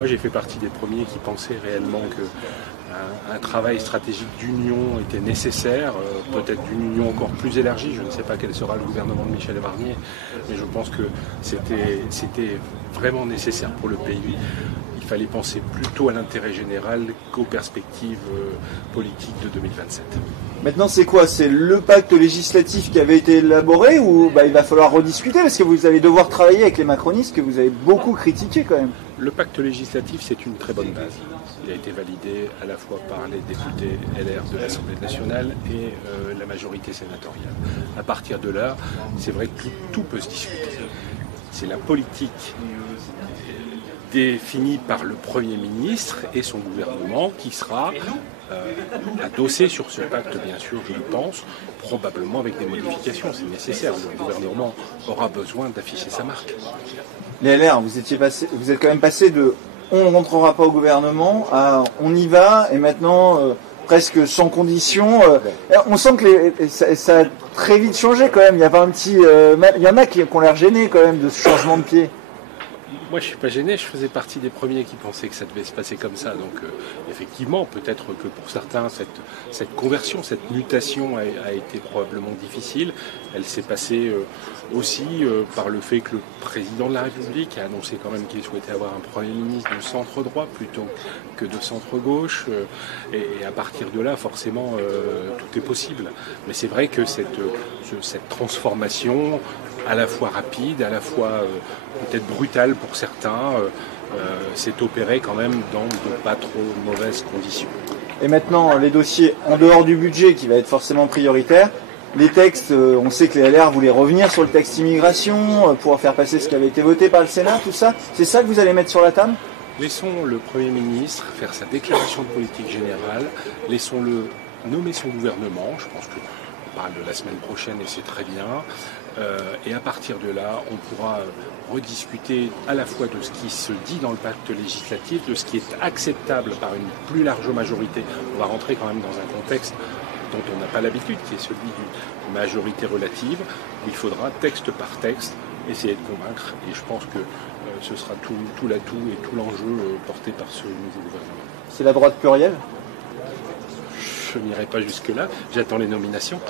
Moi, j'ai fait partie des premiers qui pensaient réellement qu'un travail stratégique d'union était nécessaire, peut-être d'une union encore plus élargie. Je ne sais pas quel sera le gouvernement de Michel Barnier, mais je pense que c'était vraiment nécessaire pour le pays. Il fallait penser plutôt à l'intérêt général qu'aux perspectives politiques de 2027. Maintenant, c'est quoi? C'est le pacte législatif qui avait été élaboré ou il va falloir rediscuter parce que vous allez devoir travailler avec les macronistes que vous avez beaucoup critiqués quand même? Le pacte législatif, c'est une très bonne base. Il a été validé à la fois par les députés LR de l'Assemblée nationale et la majorité sénatoriale. À partir de là, c'est vrai que tout peut se discuter. C'est la politique définie par le Premier ministre et son gouvernement qui sera adossé sur ce pacte, bien sûr, je le pense, probablement avec des modifications, c'est nécessaire. Le gouvernement aura besoin d'afficher sa marque. Les LR, vous êtes quand même passé de on ne rentrera pas au gouvernement à on y va et maintenant presque sans condition. On sent que ça a très vite changé quand même. Il y a pas un petit, il y en a qui ont l'air gênés quand même de ce changement de pied. Moi, je ne suis pas gêné, je faisais partie des premiers qui pensaient que ça devait se passer comme ça. Donc, effectivement, peut-être que pour certains, cette conversion, cette mutation a été probablement difficile. Elle s'est passée aussi par le fait que le président de la République a annoncé quand même qu'il souhaitait avoir un Premier ministre de centre-droit plutôt que de centre-gauche. Et à partir de là, forcément, tout est possible. Mais c'est vrai que cette transformation, à la fois rapide, à la fois peut-être brutale pour certains, s'est opérée quand même dans de pas trop mauvaises conditions. Et maintenant, les dossiers en dehors du budget qui va être forcément prioritaire, les textes, on sait que les LR voulaient revenir sur le texte immigration, pouvoir faire passer ce qui avait été voté par le Sénat, tout ça. C'est ça que vous allez mettre sur la table? Laissons le Premier ministre faire sa déclaration de politique générale, laissons-le nommer son gouvernement. Je pense qu'on parle de la semaine prochaine et c'est très bien. Et à partir de là, on pourra rediscuter à la fois de ce qui se dit dans le pacte législatif, de ce qui est acceptable par une plus large majorité. On va rentrer quand même dans un contexte dont on n'a pas l'habitude, qui est celui d'une majorité relative. Il faudra, texte par texte, essayer de convaincre. Et je pense que ce sera tout l'atout et tout l'enjeu porté par ce nouveau gouvernement. C'est la droite plurielle? Je n'irai pas jusque-là. J'attends les nominations.